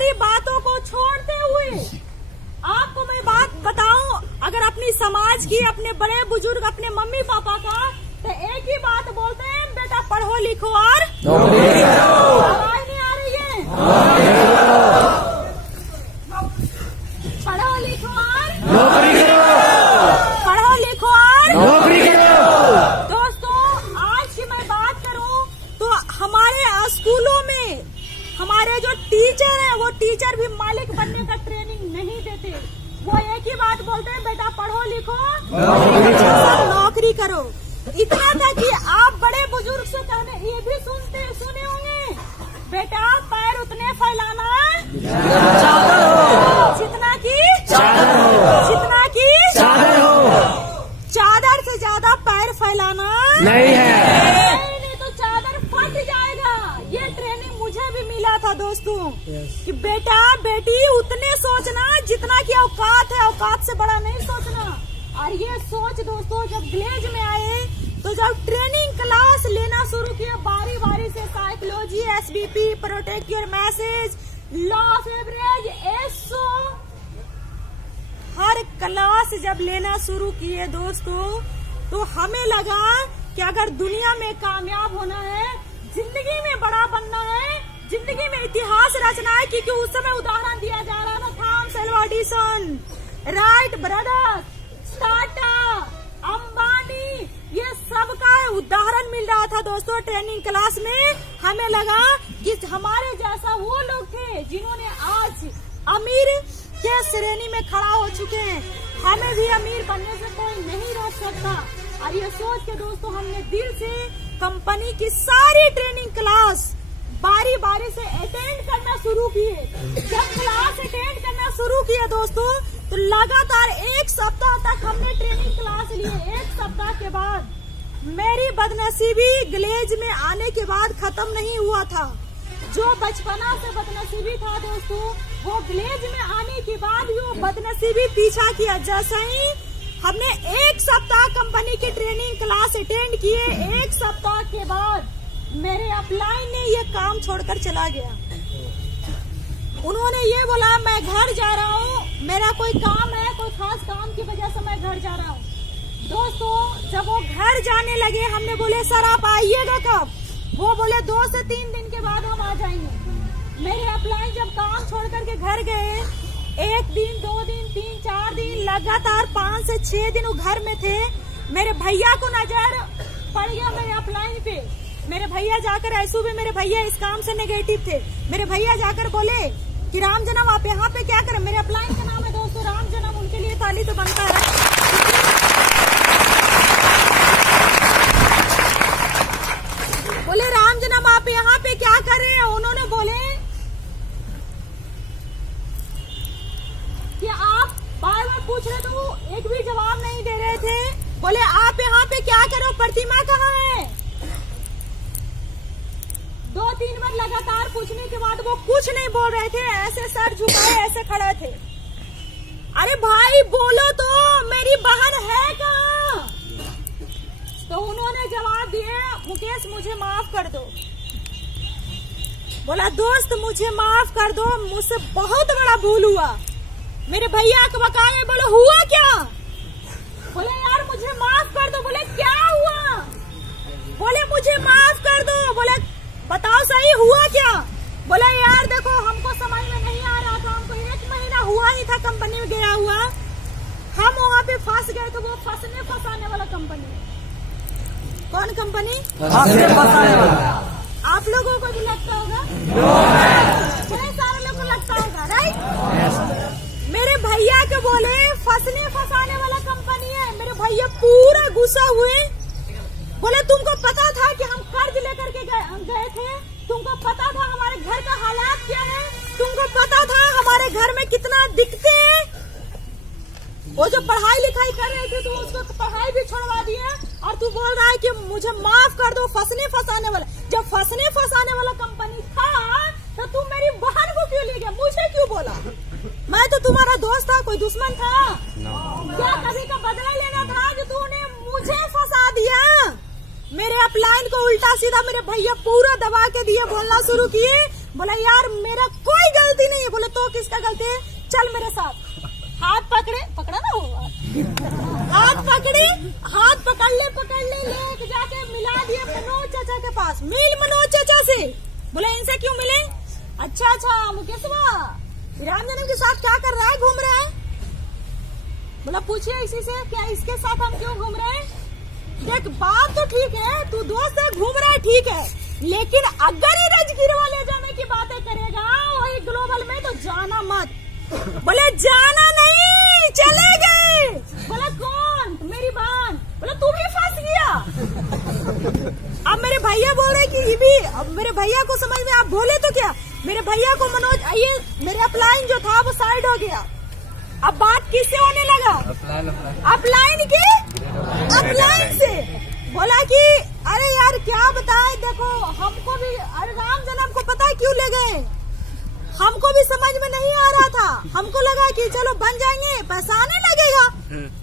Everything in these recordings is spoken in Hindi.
सारी बातों को छोड़ते हुए आपको मैं बात बताऊं, अगर अपनी समाज की, अपने बड़े बुजुर्ग, अपने मम्मी पापा का, तो एक ही बात बोलते हैं, बेटा पढ़ो लिखो और आवाज नहीं आ रही है? पढ़ो लिखो और पढ़ो लिखो और नौकरी करो। दोस्तों, आज की मैं बात करूं तो हमारे स्कूलों में हमारे जो टीचर हैं, वो टीचर भी मालिक बनने का ट्रेनिंग नहीं देते। वो एक ही बात बोलते हैं, बेटा पढ़ो लिखो नौकरी करो। इतना था कि आप बड़े बुजुर्ग से कहने ये भी सुने होंगे, बेटा पैर उतने फैलाना जितना की चादर से ज्यादा पैर फैलाना नहीं है। नहीं तो चादर फट जाएगा। ये ट्रेनिंग मुझे भी मिला था दोस्तों, कि बेटा बेटी उतने सोचना जितना की औकात है, औकात से बड़ा नहीं सोचना। और ये सोच दोस्तों जब विलेज में आए, तो जब ट्रेनिंग क्लास लेना शुरू किया बारी बारी से, psychology, SBP, protect your message, law of average, SO, हर क्लास जब लेना शुरू किए दोस्तों, तो हमें लगा कि अगर दुनिया में कामयाब होना है, जिंदगी में बड़ा बनना है, जिंदगी में इतिहास रचना है, क्योंकि उस समय उदाहरण दिया जा रहा था Thomas Alva Edison, Wright brothers, Tata, Ambani, ये सब का उदाहरण मिल रहा था दोस्तों ट्रेनिंग क्लास में। हमें लगा कि हमारे जैसा वो लोग थे जिन्होंने आज अमीर के श्रेणी में खड़ा हो चुके हैं, हमें भी अमीर बनने से कोई नहीं रोक सकता। और ये सोच के दोस्तों हमने दिल से कंपनी की सारी ट्रेनिंग क्लास बारी बारी से अटेंड करना शुरू किए। जब क्लास अटेंड करना शुरू किए दोस्तों, तो लगातार एक सप्ताह तक हमने ट्रेनिंग क्लास लिए। एक सप्ताह के बाद मेरी बदनसीबी विलेज में आने के बाद खत्म नहीं हुआ था। जो बचपना से बदनसीबी था दोस्तों, वो विलेज में आने के बाद भी वो बदनसीबी पीछा किया। जैसे ही हमने एक सप्ताह कंपनी की ट्रेनिंग क्लास अटेंड किए, एक सप्ताह के बाद मेरे अपलाइन ने ये काम छोड़कर चला गया। उन्होंने ये बोला मैं घर जा रहा हूँ, मेरा कोई काम है, कोई खास काम की वजह से मैं घर जा रहा हूँ। दोस्तों जब वो घर जाने लगे, हमने बोले सर आप आइएगा कब? वो बोले 2 से 3 दिन के बाद हम आ जाएंगे। मेरे अपलाइन जब काम छोड़ करके घर गए, 1 दिन 2 दिन 3 4 दिन लगातार 5 से 6 दिन वो घर में थे। मेरे भैया को नजर पड़ गया मेरे अपलाइन पे। मेरे भैया जाकर, ऐसू भी मेरे भैया इस काम से नेगेटिव थे, मेरे भैया जाकर बोले कि राम जन्म आप यहाँ पे क्या करें? मेरे अपलाइन का नाम है दोस्तों राम जन्म, उनके लिए ताली तो बनता है। बोले राम जन्म आप यहाँ पे क्या कर रहे हैं? उन्होंने बोले कि आप बार बार पूछ रहे थे, वो एक भी जवाब नहीं दे रहे थे। बोले आप यहाँ पे क्या करो, प्रतिमा कहाँ है? 2-3 बार लगातार पूछने के बाद वो कुछ नहीं बोल रहे थे, ऐसे सर झुकाए ऐसे खड़े थे। अरे भाई बोलो तो, मेरी बहन है कहाँ? तो उन्होंने जवाब दिए मुकेश मुझे माफ कर दो। बोला दोस्त मुझे माफ कर दो, मुझसे बहुत बड़ा भूल हुआ। मेरे भैया को बकाए, बोले हुआ क्या? बोले यार मुझे माफ कर दो। बोले क्या हुआ? बोले मुझे माफ कर दो। बोले बताओ सही हुआ क्या? बोला यार देखो हमको समझ में नहीं आ रहा था, हमको 1 महीना हुआ ही था कंपनी में गया हुआ, हम वहाँ पे फंस गए। तो वो फंसने फंसाने वाला कंपनी, कौन कंपनी? फंसने फंसाने वाला। आप लोगों को भी लगता होगा, बड़े सारे लोगों को लगता होगा, राइट? मेरे भैया के बोले फंसने फंसाने वाला कंपनी है। मेरे भैया पूरा गुस्सा हुए। बोले तुमको पता था कि हम कर्ज लेकर के गए थे? तुमको पता था हमारे घर का हालात क्या है? तुमको पता था हमारे घर में कितना दिक्कतें हैं? वो जो पढ़ाई लिखाई कर रहे थे तो उसको पढ़ाई भी छोड़वा दिया, और तू बोल रहा है कि मुझे माफ कर दो, फंसने फंसाने वाला। जब फंसने फंसाने वाला कंपनी था तो तुम मेरी बहन को क्यों ले गया? मुझे क्यों बोला? मैं तो तुम्हारा दोस्त था, कोई दुश्मन था? क्या कभी का बदला लेना था जो तूने मुझे फंसा दिया? मेरे अपलाइन को उल्टा सीधा मेरे भैया पूरा दबा के दिए, बोलना शुरू किए। बोला यार मेरा कोई गलती नहीं है। किसका गलती है? चल मेरे साथ। हाथ पकड़े, पकड़ा ना वो हाथ पकड़ी, हाथ पकड़ ले लेके जाके मिला दिए मनोज चाचा के पास। मिल मनोज चाचा से। बोला इनसे क्यों मिले? अच्छा मुकेशवा राम जन्म के साथ क्या कर रहा है, घूम रहा है? बोला पूछिए इसी से, क्या इसके साथ हम क्यों घूम रहे हैं? देख बात तो ठीक है, तू दोस्त है घूम रहा है ठीक है, लेकिन अगर ये राजगीर वाले जाने की बातें करेगा वही ग्लोबल में तो जाना मत। बोले जाना नहीं, चले गए। बोला कौन? मेरी बहन। बोला तू भी फंस गया। अब मेरे भैया बोल रहे कि ये भी, अब मेरे भैया को समझ में, आप बोले तो क्या, मेरे भैया को मनोज, ये मेरे अपलाइन जो था वो साइड हो गया। अब बात किससे होने लगा? अपलाइन की, अपलाइन से। बोला कि अरे यार क्या बताए, देखो हमको भी, अरे राम जन्म को पता है क्यों ले गए, हमको भी समझ में नहीं आ रहा था। हमको लगा कि चलो बन जाएंगे, पैसा आने लगेगा,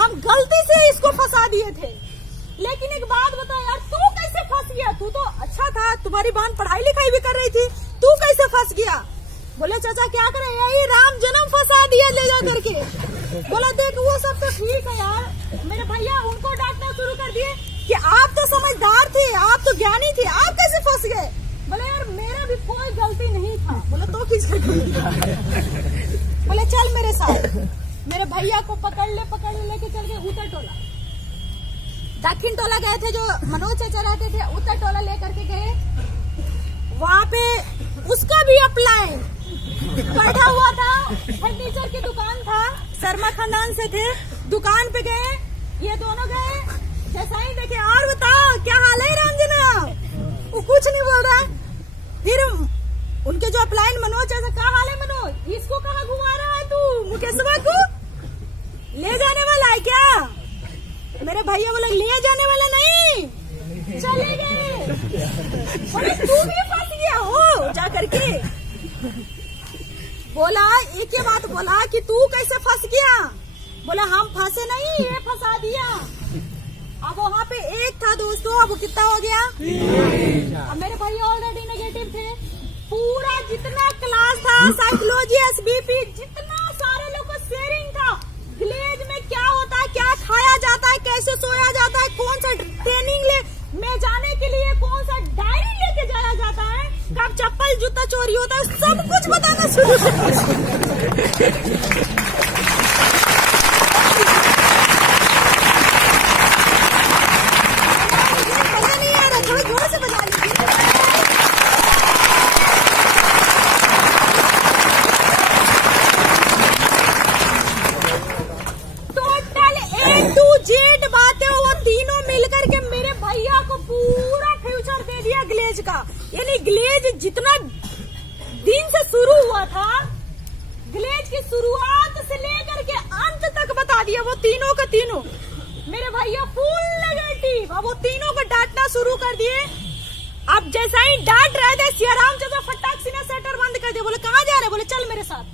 हम गलती से इसको फंसा दिए थे। लेकिन एक बात बता यार, तू कैसे फंस गया? तू तो अच्छा था, तुम्हारी बहन पढ़ाई लिखाई भी कर रही थी, तू कैसे फंस गया? बोले चाचा क्या करे, यही राम जन्म फंसा दिया ले जा करके। बोला देख वो सब तो ठीक है यार, मेरे भैया उनको डांटना शुरू कर दिए कि आप तो समझदार थे, आप तो ज्ञानी थे, आप कैसे फंस गए? बोले यार मेरा भी कोई गलती नहीं था। बोले तो किसकी गलती? बोले चल मेरे साथ। मेरे भैया को पकड़ ले लेके चल गए उत्तर टोला। दक्षिण टोला गए थे, जो मनोज चाचा रहते थे, उत्तर टोला लेकर के गए। वहाँ पे उसका भी अपलाइन बैठा हुआ था, फर्नीचर की दुकान था, शर्मा खानदान से थे। दुकान पे गए, ये दोनों गए, जैसा ही देखे और बताओ क्या हाल है रामजना? वो कुछ नहीं बोल रहा। फिर उनके जो अपलाइन मनोज चाचा, क्या हाल है मनोज, इसको कहाँ घुमा रहा है तू? मुकेशवा को ले जाने वाला है क्या? मेरे भैया बोला ले जाने वाला नहीं, चले गए। बोले तू भी फंस गया हो जा करके। बोला एक ही बात बोला कि तू कैसे फंस गया? बोला हम फंसे नहीं, ये फंसा दिया। अब वहाँ पे एक था दोस्तों, अब कितना हो गया? अब मेरे भैया ऑलरेडी नेगेटिव थे। पूरा जितना क्लास था, साइकोलॉजी, एसबीपी, जितना सारे लोग को शेयरिंग था। ग्लेज में क्या होता है, क्या खाया जाता है, कैसे सोया जाता है, कौन सा ट्रेनिंग में जाने के लिए कौन सा डायरी लेके जाया जाता है, कब चप्पल जूता चोरी होता है, सब कुछ बताना शुरू कर। नहीं आ रहा, थोड़ा जोर से बजा लीजिए। टोटल A to Z बातें वो तीनों मिलकर के मेरे भैया को पूरा फ्यूचर दे दिया ग्लेज का। यानी ग्लेज जितना दिन से शुरू हुआ था, ग्लेज की शुरुआत से लेकर के अंत तक बता दिया वो तीनों का तीनों। मेरे भैया फुल नेगेटिव, अब वो तीनों को डांटना शुरू कर दिए। अब जैसा ही डांट रहे थे, सियाराम चाचा फटाक से शटर बंद कर दिया। बोले कहाँ जा रहे? बोले चल मेरे साथ।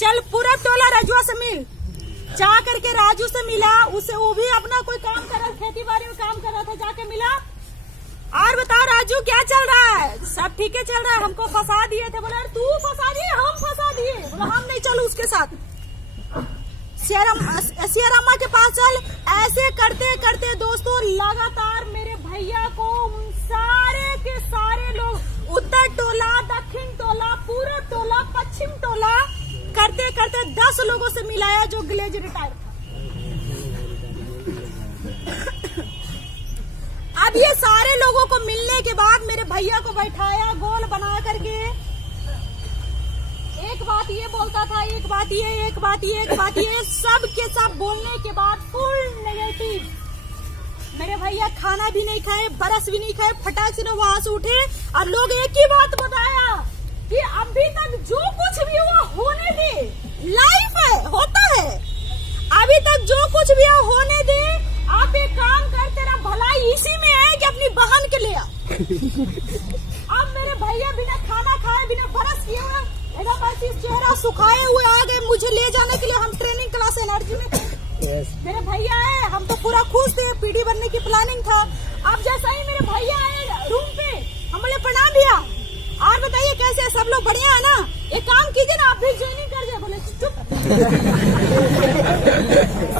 चल पूरा टोला राजुआ से मिल। जा करके राजू से मिला, उसे वो भी अपना कोई काम कर रहा, खेती बाड़ी में काम कर रहा था, जाके मिला। और बताओ राजू क्या चल रहा है? सब ठीक है चल रहा है, हमको फंसा दिए थे। बोला तू फंसा दिए, हम फंसा दिए? बोला हम नहीं, चलो उसके साथ सियारामा के पास चल। ऐसे करते करते दोस्तों लगातार मेरे भैया को उन सारे के सारे लोग, उत्तर टोला, दक्षिण टोला, पूर्व टोला, पश्चिम टोला, करते करते 10 लोगों से मिलाया जो ग्लेज रिटायर था। अब ये सारे लोगों को मिलने के बाद मेरे भैया को बैठाया गोल बना करके। एक बात ये बोलता था, एक बात ये, एक बात ये, एक बात ये, सब के सब बोलने के बाद फुल नेगेटिव। मेरे भैया खाना भी नहीं खाए, बरस भी नहीं खाए, फटाक से वहां से उठे और लोग एक ही बात बताया कि अभी तक जो कुछ भी हुआ होने दे, लाइफ है, होता है, अभी तक जो कुछ भी होने दे। आप एक काम कर, तेरा भलाई इसी में है कि अपनी बहन के ले आ। अब मेरे भैया बिना खाना खाए, बिना बरस किए हुए, चेहरा सुखाए हुए आ गए मुझे ले जाने के लिए। हम ट्रेनिंग क्लास एनर्जी में थे, मेरे भैया है, हम तो पूरा खुश थे, पीडी बनने की प्लानिंग था। अब जैसा ही मेरे भैया आए रूम पे, हमने प्रणाम दिया। और बताइए कैसे सब लोग बढ़िया है ना? एक काम कीजिए ना, आप भी ज्वाइनिंग कर जाए। बोले चुप।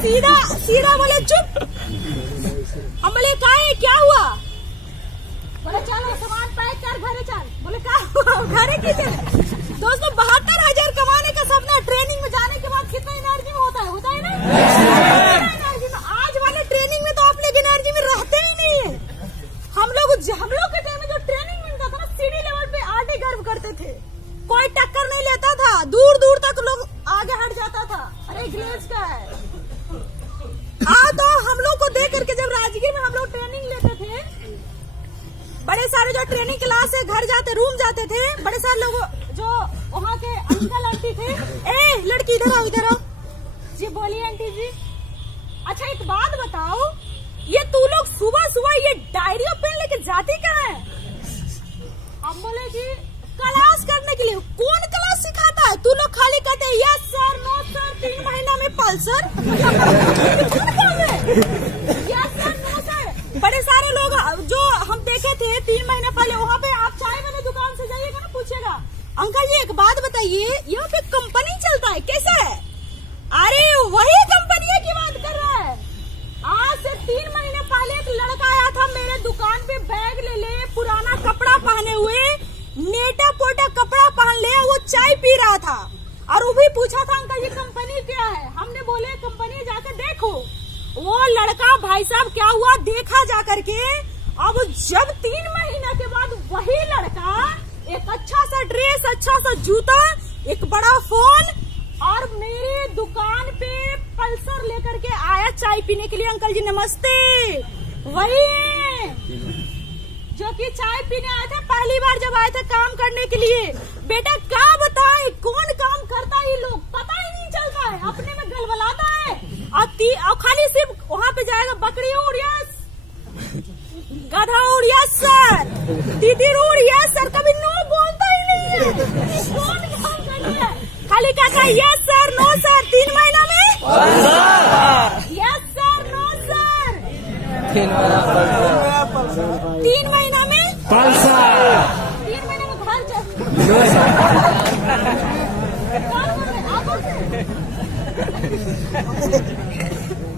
सीधा सीधा बोले चुप। हम बोले क्या हुआ? बोले चलो सामान पैक कर घरे चल। बोले क्या हुआ? घरे की चले। दोस्तों 72,000 कमाने का सपना ट्रेनिंग में जाने के बाद कितना एनर्जी में होता है ना? एनर्जी में। आज वाले ट्रेनिंग में तो आप लोग एनर्जी में रहते ही नहीं है। हम लोग के टाइम में जो ट्रेनिंग मिलता था ना, सीढ़ी लेवल पे आटे गर्व करते थे, कोई टक्कर नहीं लेता था, दूर दूर तक लोग आगे हट जाता था। अरे ग्लेज का है। तो हम लोग को देख करके जब राजगीर में हम लोग ट्रेनिंग लेते थे, बड़े सारे जो ट्रेनिंग क्लास से घर जाते, रूम जाते थे, बड़े सारे लोग जो वहाँ के अंकल आंटी थे, ए लड़की इधर आओ इधर आओ। जी बोलिए आंटी जी। अच्छा एक बात बताओ, ये तू लोग सुबह सुबह ये डायरी और पेन लेके जाती कहाँ है? हम बोले कि क्लास करने के लिए। कौन क्लास सिखाता है? तू लोग खाली कहते हैं यस सर, नो सर, 3 महीना में Pulsar. Yes sir, no sir. बड़े सारे लोग जो हम देखे थे 3 महीने पहले, वहाँ पे आप चाय वाले दुकान से जाइएगा ना, पूछेगा अंकल जी एक बात बताइए, यहाँ पे कंपनी चलता है कैसा है? अरे वही कंपनी की बात कर रहा है। आज से 3 महीने पहले एक लड़का आया था मेरे दुकान पे, बैग ले पुराना कपड़ा पहने हुए, नेटा पोटा कपड़ा पहन ले, वो चाय पी रहा था और वो भी पूछा था अंकल ये कंपनी क्या है? हमने बोले कंपनी जाकर देखो। वो लड़का भाई साहब क्या हुआ देखा जा करके। अब जब 3 महीने के बाद वही लड़का एक अच्छा सा ड्रेस, अच्छा सा जूता, एक बड़ा फोन और मेरे दुकान पे पल्सर लेकर के आया चाय पीने के लिए। अंकल जी नमस्ते। वही जो कि चाय पीने आए थे पहली बार जब आए थे काम करने के लिए। बेटा क्या बताए कौन काम करता है? ये लोग पता ही नहीं चलता है, अपने में गलबलाता है और खाली सिर्फ वहाँ पे जाएगा बकरी उड़ यस, गधा उड़ यस सर, तितिर उड़ यस सर, कभी नो बोलता ही नहीं है। कौन काम करता है? खाली कहता है यस सर, नो सर, 3 महीना में यस सर, नो सर, 3 महीना में पल्सर, 3 महीने में घर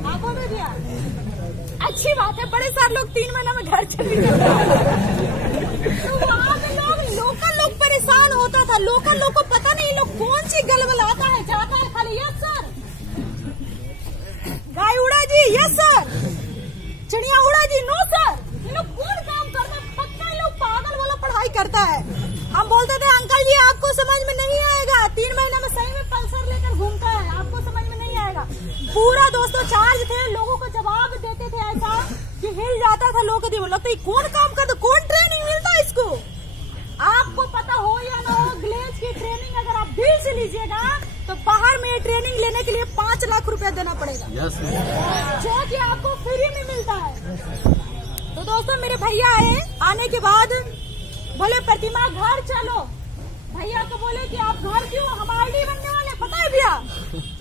आंखों में दिया। अच्छी बात है, बड़े सारे लोग 3 महीना में घर चले गए। तो वहाँ पे लोकल लोग परेशान होता था। लोकल लोग को पता नहीं लोग कौन सी गलबलाता है, जाता है खाली यस सर, गाय उड़ा जी यस सर, चिड़िया उड़ा जी नो सर। ये लोग कौन काम करता है? पक्का ये लोग पागल वाला पढ़ाई करता है। हम बोलते थे अंकल जी आपको समझ में नहीं आएगा, 3 महीने में सही में पल्सर लेकर घूमता है, आपको समझ में नहीं आएगा। पूरा दोस्तों चार्ज थे, लोगों को जवाब देते थे ऐसा कि हिल जाता था लोगों के। लगता है कौन काम करता, कौन ट्रेनिंग मिलता है इसको? आपको पता हो या ना हो, ग्लेज की ट्रेनिंग अगर आप दिल से लीजिएगा तो बाहर में ट्रेनिंग लेने के लिए 5 लाख रुपया देना पड़ेगा, जो कि आपको फ्री में मिलता है। तो दोस्तों मेरे भैया आए, आने के बाद बोले प्रतिमा घर चलो। भैया को बोले कि आप घर क्यों? हम आरडी बनने वाले। पता है भैया?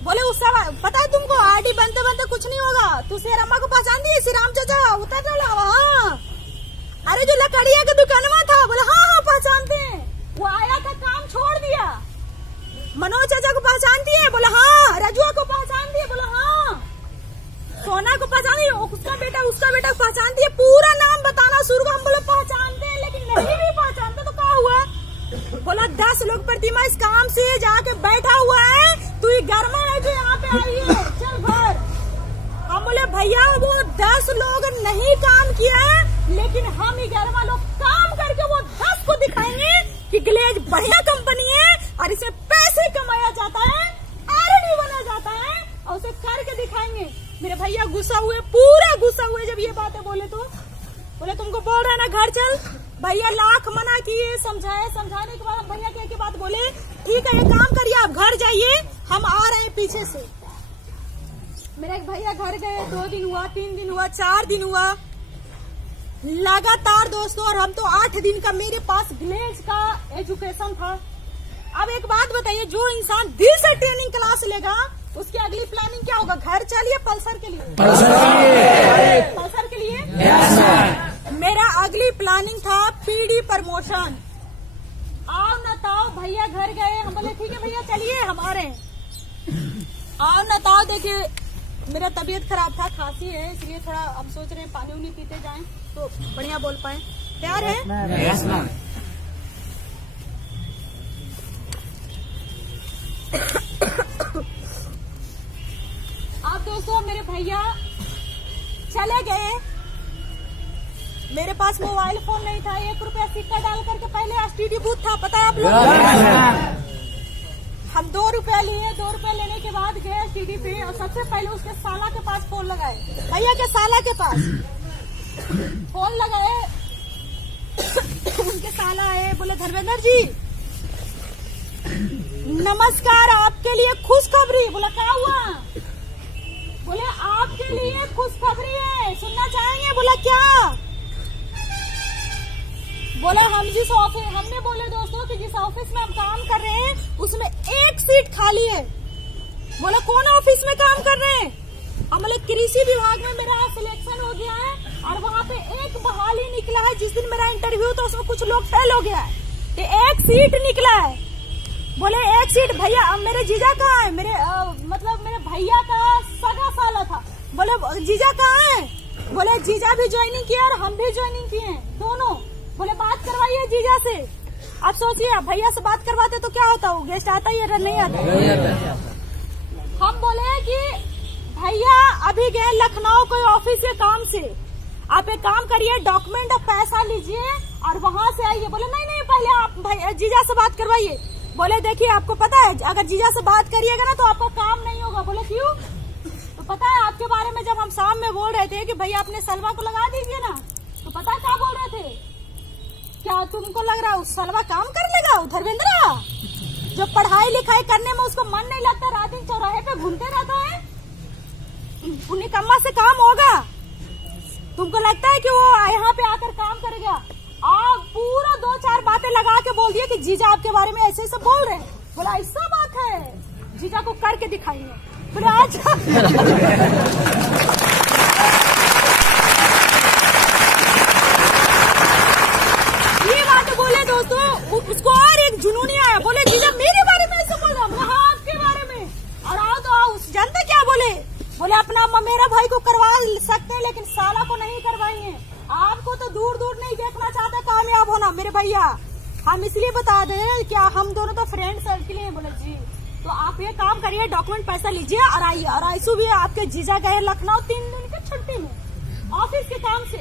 बोले उस समय पता है तुमको आरडी बनते बनते कुछ नहीं होगा। तू शेर अम्मा को पहचान दी? श्री राम चाचा उतर चला वहाँ। अरे जो लकड़िया का दुकान में था। बोले हाँ पहचानते हैं। वो आया था काम छोड़ दिया। मनोज चाचा को पहचानती है? बोला हाँ। रजुआ को पहचानती है? बोला हाँ। सोना को पहचान दिए? उसका बेटा पहचानती है? पूरा नाम बताना शुरू। हम बोले पहचानते हैं, लेकिन नहीं भी पहचानते तो क्या हुआ? बोला 10 लोग प्रतिमा इस काम से जाके बैठा हुआ है, तू ही गर्मा है जो यहाँ पे आई है, चल घर। हम बोले भैया वो 10 लोग नहीं काम किया, लेकिन हम 11 लोग काम करके वो 10 को दिखाएंगे कि ग्लेज बढ़िया कंपनी है और इसे पैसे कमाया जाता है, आरडी बना जाता है और उसे करके दिखाएंगे। मेरे भैया गुस्सा हुए, पूरा गुस्सा हुए जब ये बातें बोले। तो बोले तुमको बोल रहा है ना घर चल। भैया लाख मना किए, समझाने के बाद भैया के बात बोले ठीक है एक काम करिए आप घर जाइए, हम आ रहे हैं पीछे से। मेरे एक भैया घर गए, 2 दिन हुआ, 3 दिन हुआ, 4 दिन हुआ लगातार दोस्तों। और हम तो 8 दिन का मेरे पास ग्लेज का एजुकेशन था। अब एक बात बताइए, जो इंसान दिल से ट्रेनिंग क्लास लेगा उसकी अगली प्लानिंग क्या होगा? घर चलिए पल्सर के लिए, पल्सर के लिए। मेरा अगली प्लानिंग था पीडी प्रमोशन। आओ ना ताओ भैया घर गए, हम बोले ठीक है भैया चलिए हम आ रहे हैं। आओ न ताओ, देखिए मेरा तबीयत खराब था, खांसी है, इसलिए थोड़ा हम सोच रहे हैं पानी उनी पीते जाएं तो बढ़िया बोल पाए। तैयार है? Yes ma'am. आप दोस्तों मेरे भैया चले गए, मेरे पास मोबाइल फोन नहीं था, 1 रुपया सिक्का डाल करके पहले एसटीडी बूथ था, पता है आप लोग? हम 2 रुपया लिए, 2 रुपया लेने के बाद गए एसटीडी पे और सबसे पहले उसके साला के पास फोन लगाए, भैया के साला के पास फोन लगाए। उनके साला आए, बोले धर्मेंद्र जी नमस्कार, आपके लिए खुशखबरी। बोला क्या हुआ? बोले आपके लिए खुशखबरी है, सुनना चाहेंगे? बोला क्या? बोले हमने बोले दोस्तों कि जिस ऑफिस में हम काम कर रहे हैं उसमें 1 सीट खाली है। बोले कौन ऑफिस में काम कर रहे हैं? हम बोले कृषि विभाग में मेरा सिलेक्शन हो गया है और वहाँ पे एक बहाली निकला है। जिस दिन मेरा इंटरव्यू तो उसमें कुछ लोग फेल हो गया है, तो 1 सीट निकला है। बोले 1 सीट भैया, अब मेरे जीजा कहाँ है? मतलब मेरे भैया का सगा साला था। बोले जीजा कहाँ है? बोले जीजा भी ज्वाइनिंग किया और हम भी ज्वाइनिंग किए हैं दोनों। बोले बात करवाइए जीजा से। आप सोचिए भैया से बात करवाते तो क्या होता, वो गेस्ट आता ही है, नहीं आता। हम बोले कि भैया अभी गए लखनऊ कोई ऑफिस के काम से, आप एक काम करिए डॉक्यूमेंट और पैसा लीजिए और वहाँ से आइए। बोले नहीं पहले आप जीजा से बात करवाइए। बोले देखिए आपको पता है अगर जीजा से बात करिएगा ना तो आपका काम नहीं होगा। बोले क्यों? तो पता है आपके बारे में जब हम शाम में बोल रहे थे कि भैया अपने सलवा को लगा दीजिए ना, तो पता है क्या बोल रहे थे? क्या तुमको लग रहा है उस सलवा काम कर लेगा? धर्मेंद्र जो पढ़ाई लिखाई करने में उसको मन नहीं लगता, रात दिन चौराहे पे घूमते रहता है, उन्हीं कम्मा से काम होगा? तुमको लगता है कि वो यहाँ पे आकर काम करेगा? आप पूरा 2-4 बातें लगा के बोल दिए कि जीजा आपके बारे में ऐसे सब बोल रहे हैं। बोला ऐसा बात है, जीजा को करके दिखाएंगे। बोले आज ये बात बोले दोस्तों, उसको और एक जुनूनी आया। बोले जीजा मेरे बारे में ऐसे बोल रहा? हाँ आपके बारे में। और आओ तो आओ, जानते क्या बोले? बोले अपना मेरा भाई को करवा सकते हैं लेकिन साला को नहीं करवाएंगे। आपको तो दूर दूर नहीं देखना चाहते कामयाब होना मेरे भैया, हम इसलिए बता दें क्या हम दोनों तो फ्रेंड सर्किल हैं। बोले जी तो आप ये काम करिए, डॉक्यूमेंट पैसा लीजिए और आइए। और आइसू भी आपके जीजा गए लखनऊ 3 दिन की छुट्टी में ऑफिस के काम से।